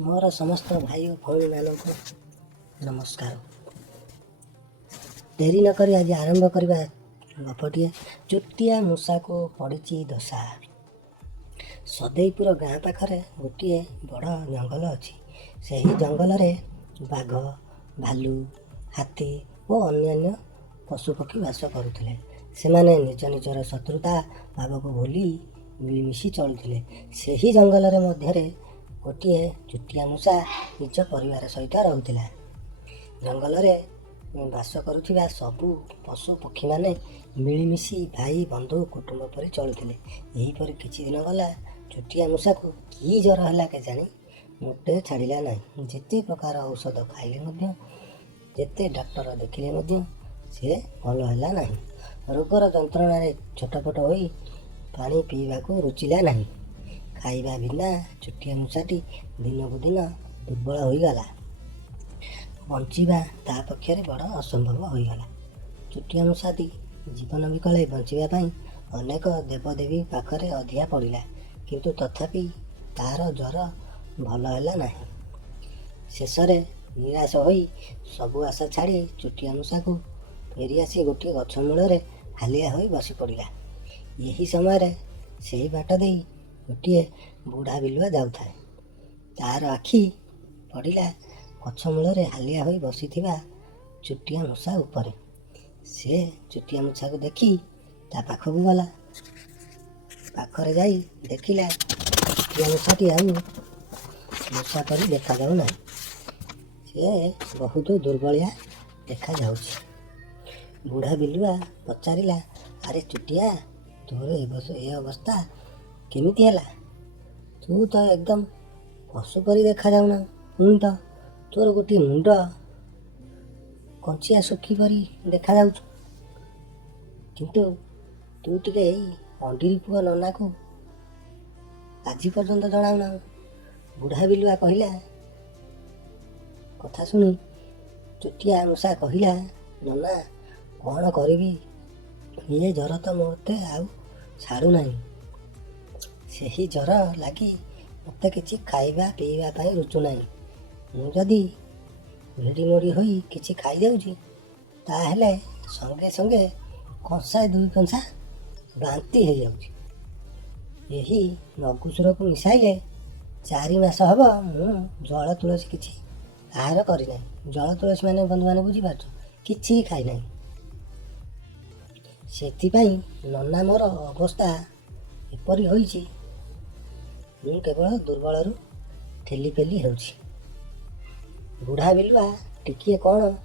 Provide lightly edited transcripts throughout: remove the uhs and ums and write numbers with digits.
मोर समस्त भाई और भौणी मानक नमस्कार। डेरी नक आज आरंभ करवा गपटे चुटिया मूषा को पड़ी दशा। सदैपुर गाँ पाखरे गोटे बड़ जंगल अच्छी। से जंगल बाघ भालू हाथी और अन्य पशुपक्षी बास करुले। से निज निजर शत्रुता भाव को भूली मिलमिशि चलुले। से ही जंगल मध्य गोटे चुटिया मूषा निज परिवार सहित रोला। जंगल बास करुवा सबु पशु पक्षी माने मिलमिशि भाई बंधु कुटुंब पर चलुले। यहीपर किछि दिन गला चुटिया मूषा को कि जर है केजाणी मोटे छाड़ा ना। जिते प्रकार औषध खाइले जेते डाक्टर देखिले से भल है ना। रोगर जंत्रण छटपट हो पानी पीवा को रुचिला ना। खाइबा बिना चुटिया मूषाटी दिन को दिन दुर्बल हो गला। बंचिबा ता पक्षे बड़ असंभव हो गला। चुटिया मूषाटी जीवन विकल बंचापी अनेक देवदेवी पाखरे अधिया पड़ा, किंतु तथापि तार ज्वर भल है ना। शेष निराश हो सबु आशा छाड़ी चुटिया मूषा को फेरी आसी गोटे गछ मूल हालिया हो बसी पड़ा। यही समय से बाट दे गोटे बुढ़ा बिलुआ जाऊए। तार आखि पड़ा गछ मूल हालिया हो बसी चुटिया मूषा उपर। से चुटिया मूषा को देखी ता पाखक गला। पाखरे जाई देखिला चुटिया मूषाटी आउ मूषा परी देखा जाऊ ना। से बहुत दुर्बलिया देखा जाउछि। बुढ़ा बिलुआ पचारिला, अरे चुटिया तोर ए अवस्था केमिति हैला? तू तो एकदम पशु परी देखा जाऊना। पुणी तो तोर गोटे मुंड कंचिया सुखी परी देखा जाउछु, किंतु तू टिके अंडीरी पुआ नना को आज पर्यंत जनाऊना। बुढ़ा बिलुआ कहला। कथा शुणी चुटिया मूषा कहला, नना कौन करी ये जर तो मत आउ छाड़ू ना। से जर लगी मत कि खाइबा पीवा रुचुना। मुझी भिड़ी मोड़ी हो कि खाई जाऊँगी ताहले संगे संगे कंसा दुई कंसा बांति हो जाऊँगी। यही मगुसुर को मिसाइले 4 मास हम मु जल तुलसी किसी आहार करना। जल तुलसी मैंने बंधु मैंने बुझीपार कि खाई ना। से नना मोर अवस्था एपरी होइछि। मु केवल दुर्बल ठेली पेली हो। बुढ़ा बिलुआ टिकिए कौन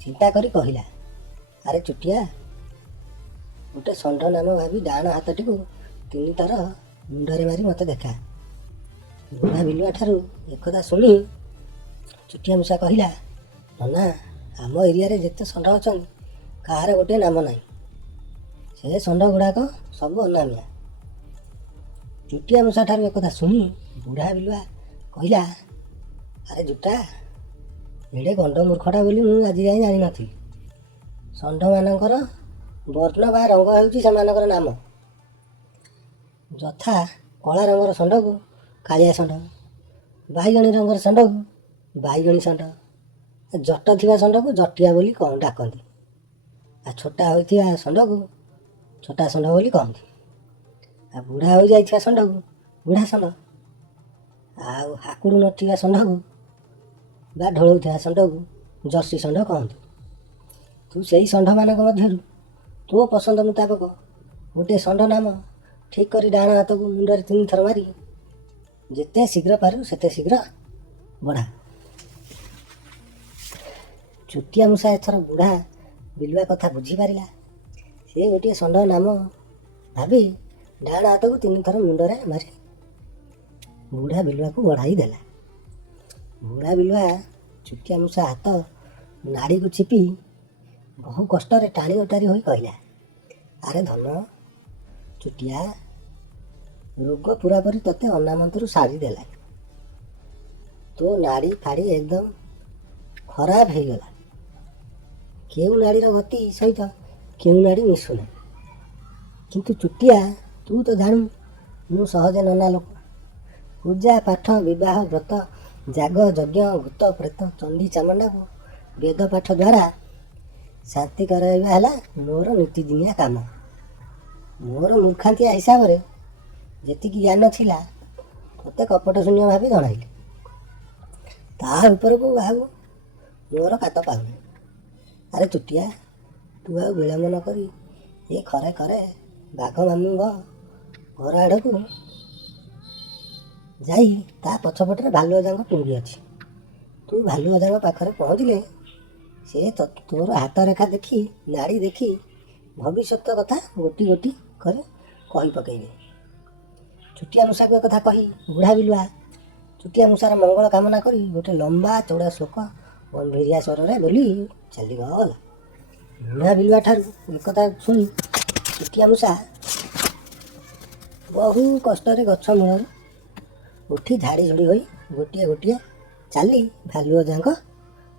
चिंता करी कहला, अरे चुटिया गोटे षंढ नाम भावी डाण हाथटी को 3 थर मुंडरे मारी मत देखा। बुढ़ा बिलुआ ठारू एकदा शुणी चुटिया मूषा कहला, नना आम एरिया जिते षंढ अच्छा कहार गोटे नाम ना। से षंढ गुड़ाक सब अनामिया। चुटिया मूषा ठारू एकदा शुणी बुढ़ा बिलुआ कहला, अरे जुटा एड़े गंड मूर्खटा बोली मुझे आज जाए जानी नी। षंढ मानकर वर्ण बा रंग होकर नाम। यथा कला रंगर षंढ को कालिया षंढ, बैगणी रंगर षंढ को बैगणी षंढ, जट थी षंढ को जटिया बोली डाकती। आ छोटा होता षंढ को छोटा षंढ बोली कहती। आ बुढ़ा हो जाइए षंढ को बुढ़ा षंढ। आ हाकुड़ नथिबा षंढ को बा ढोलौथिबा षंढ को जर्सी षंढ कहती। तू से षंढ मानक मध्यरु तो पसंद मुताबक गोटे षंढ नाम ठीक करी डाण हाथ को मुंडरे 3 थर मारी जिते शीघ्र पारू सेते शीघ्र बढ़ा। चुटिया मूषा एथर बुढ़ा बिलुआ कथा बुझीपारा। से गोटे षंढ नाम भावी डाण हाथ को 3 थर मुंडरे मारी बुढ़ा बिलुआ को बढ़ाई देला। बुढ़ा बिलुआ चुटिया मूषा हाथ नाड़ी को चिपी बहु कष्ट टाणी अटारी हो कहला, अरे धन चुटिया रोग पूरापूरी तते अनामंतरू साड़ी देला। तो नाड़ी फाड़ी एकदम खराब हो गला। केउ नाड़ीर गति सहित केउ नाड़ी मिशुना। किंतु चुटिया तू तो जानू मु सहजे नना लोक। पूजा पाठ विवाह व्रत ଯାଗ ଯଜ୍ଞ ଭୂତ ପ୍ରେତ ଚଣ୍ଡୀ ଚାମଣ୍ଡାକୁ ବେଦ ପାଠ ଦ୍ୱାରା ଶାନ୍ତି କରାଇବା ହେଲା ମୋର ନୀତିଦିନିଆ କାମ। ମୋର ମୂର୍ଖାନ୍ତିଆ ହିସାବରେ ଯେତିକି ଜ୍ଞାନ ଥିଲା ମୋତେ କପଟ ଶୂନ୍ୟ ଭାବେ ଜଣାଇଲି। ତା ଉପରକୁ ଆଉ ମୋର କାତ ପାଉନି। ଆରେ ଚୁଟିଆ, ତୁ ଆଉ ବିଳମ୍ବ ନ କରି ଏ ଖରେ ଖରେ ବାଘ ମାମୁଁଙ୍କ ଘର ଆଡ଼କୁ ଯାଇ ତା ପଛପଟରେ ଭାଲୁ ଅଜାଙ୍କ ଟୁଙ୍ଗି ଅଛି। ତୁ ଭାଲୁ ଅଜାଙ୍କ ପାଖରେ ପହଞ୍ଚିଲେ ସେ ତୋର ହାତ ରେଖା ଦେଖି ନାଡ଼ି ଦେଖି ଭବିଷ୍ୟତ କଥା ଗୋଟି ଗୋଟି କରି କହି ପକେଇବେ। ଛୋଟିଆ ମୂଷାକୁ କଥା କହି ବୁଢ଼ା ବିଲୁଆ ଛୋଟିଆ ମୂଷାର ମଙ୍ଗଳ କାମନା କରି ଗୋଟେ ଲମ୍ବା ଚଉଡ଼ା ଶ୍ଲୋକ ଗମ୍ଭୀରିଆ ସ୍ୱରରେ ବୋଲି ଚାଲିଗଲା। ବୁଢ଼ା ବିଲୁଆ ଠାରୁ ଏକଥା ଶୁଣି ଛୋଟିଆ ମୂଷା ବହୁ କଷ୍ଟରେ ଗଛ ମୂଳରୁ ଉଠି ଝାଡ଼ି ଝୁଡ଼ି ହୋଇ ଗୋଟିଏ ଗୋଟିଏ ଚାଲି ଭାଲୁ ଅଜାଙ୍କ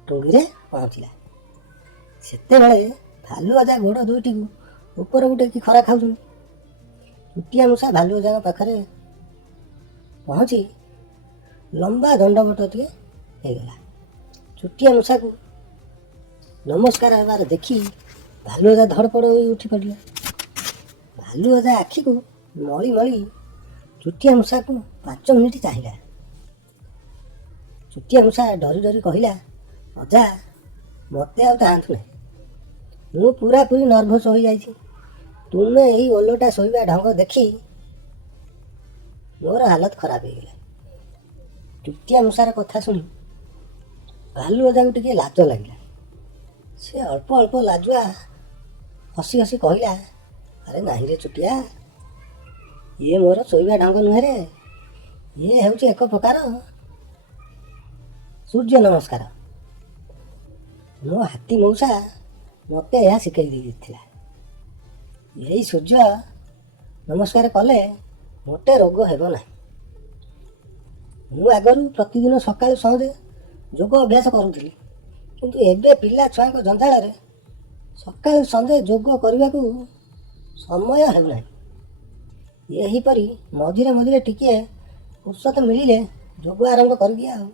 ଟୁଙ୍ଗିରେ ପହଞ୍ଚିଲା। ସେତେବେଳେ ଭାଲୁ ଅଜା ଗୋଡ଼ ଦୁଇଟିକୁ ଉପରକୁ ଟେକି ଖରା ଖାଉଛନ୍ତି। ଛୋଟିଆ ମୂଷା ଭାଲୁ ଅଜାଙ୍କ ପାଖରେ ପହଞ୍ଚି ଲମ୍ବା ଦଣ୍ଡବତଟିଏ ହେଇଗଲା। ଛୋଟିଆ ମୂଷାକୁ ନମସ୍କାର ହେବାର ଦେଖି ଭାଲୁ ଅଜା ଧଡ଼ପଡ଼ ହୋଇ ଉଠି ପଡ଼ିଲେ। ଭାଲୁ ଅଜା ଆଖିକୁ ମଳି ମଳି ଛୋଟିଆ ମୂଷାକୁ 5 ମିନିଟ୍ ଚାହିଁଲା। ଛୋଟିଆ ମୂଷା ଡରି ଡରି କହିଲା, ଅଜା ମୋତେ ଆଉ ଚାହାନ୍ତୁ ନାହିଁ। ମୁଁ ପୁରାପୁରି ନର୍ଭସ୍ ହୋଇଯାଇଛି। ତୁମେ ଏହି ଓଲଟା ଶୋଇବା ଢଙ୍ଗ ଦେଖି ମୋର ହାଲତ ଖରାପ ହେଇଗଲା। ଛୋଟିଆ ମୂଷାର କଥା ଶୁଣି ଭାଲୁ ଅଜାକୁ ଟିକେ ଲାଜ ଲାଗିଲା। ସେ ଅଳ୍ପ ଅଳ୍ପ ଲାଜୁଆ ହସି ହସି କହିଲା, ଆରେ ନାହିଁରେ ଛୋଟିଆ, ଇଏ ମୋର ଶୋଇବା ଢଙ୍ଗ ନୁହେଁରେ, ଇଏ ହେଉଛି ଏକ ପ୍ରକାର ସୂର୍ଯ୍ୟ ନମସ୍କାର। ମୋ ହାତୀ ମଉସା ମୋତେ ଏହା ଶିଖାଇ ଦେଇଥିଲା। ଏହି ସୂର୍ଯ୍ୟ ନମସ୍କାର କଲେ ମୋଟେ ରୋଗ ହେବ ନାହିଁ। ମୁଁ ଆଗରୁ ପ୍ରତିଦିନ ସକାଳୁ ସଞ୍ଜେ ଯୋଗ ଅଭ୍ୟାସ କରୁଥିଲି, କିନ୍ତୁ ଏବେ ପିଲା ଛୁଆଙ୍କ ଜଞ୍ଜାଳରେ ସକାଳୁ ସଞ୍ଜେ ଯୋଗ କରିବାକୁ ସମୟ ହେଉନାହିଁ। ଏହିପରି ମଝିରେ ମଝିରେ ଟିକିଏ ଫୁର୍ସତ ମିଳିଲେ ଯୋଗ ଆରମ୍ଭ କରିଦିଏ ଆଉ।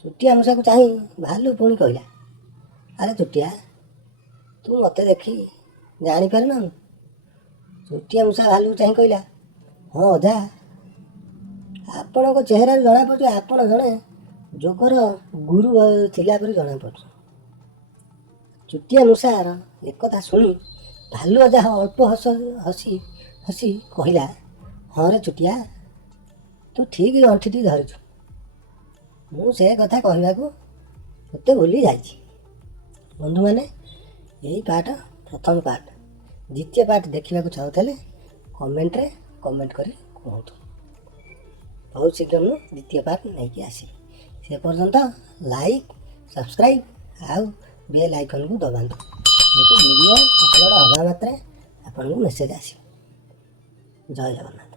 ଛୋଟିଆ ମୂଷାକୁ ଚାହିଁ ଭାଲୁ ପୁଣି କହିଲା, ଆରେ ଛୋଟିଆ, ତୁ ମୋତେ ଦେଖି ଜାଣିପାରିନାହୁଁ? ଛୋଟିଆ ମୂଷା ଭାଲୁକୁ ଚାହିଁ କହିଲା, ହଁ ଅଜା, ଆପଣଙ୍କ ଚେହେରାରୁ ଜଣାପଡ଼ୁଛି ଆପଣ ଜଣେ ଯୋଗର ଗୁରୁ ଥିଲା ପରି ଜଣାପଡ଼ୁଛି। ଛୋଟିଆ ମୂଷାର ଏକଥା ଶୁଣି ଭାଲୁ ଅଜା ଅଳ୍ପ ହସି ହସି କହିଲା, ହଁ ରେ ଛୋଟିଆ, ତୁ ଠିକ୍ ଅଣ୍ଠିଟି ଧରିଛୁ। ମୁଁ ସେ କଥା କହିବାକୁ ମୋତେ ଭୁଲି ଯାଇଛି। ବନ୍ଧୁମାନେ, ଏହି ପାର୍ଟ ପ୍ରଥମ ପାର୍ଟ। ଦ୍ୱିତୀୟ ପାର୍ଟ ଦେଖିବାକୁ ଚାହୁଁଥିଲେ କମେଣ୍ଟରେ କମେଣ୍ଟ କରି କୁହନ୍ତୁ। ବହୁତ ଶୀଘ୍ର ମୁଁ ଦ୍ୱିତୀୟ ପାର୍ଟ ନେଇକି ଆସିବି। ସେ ପର୍ଯ୍ୟନ୍ତ ଲାଇକ୍, ସବସ୍କ୍ରାଇବ୍ ଆଉ ବେଲ୍ ଆଇକନ୍କୁ ଦବାନ୍ତୁ। ଭିଡ଼ିଓ ଅପଲୋଡ଼ ହେବା ମାତ୍ରେ ଆପଣଙ୍କୁ ମେସେଜ୍ ଆସିବ। ଜୟ ଜଗନ୍ନାଥ।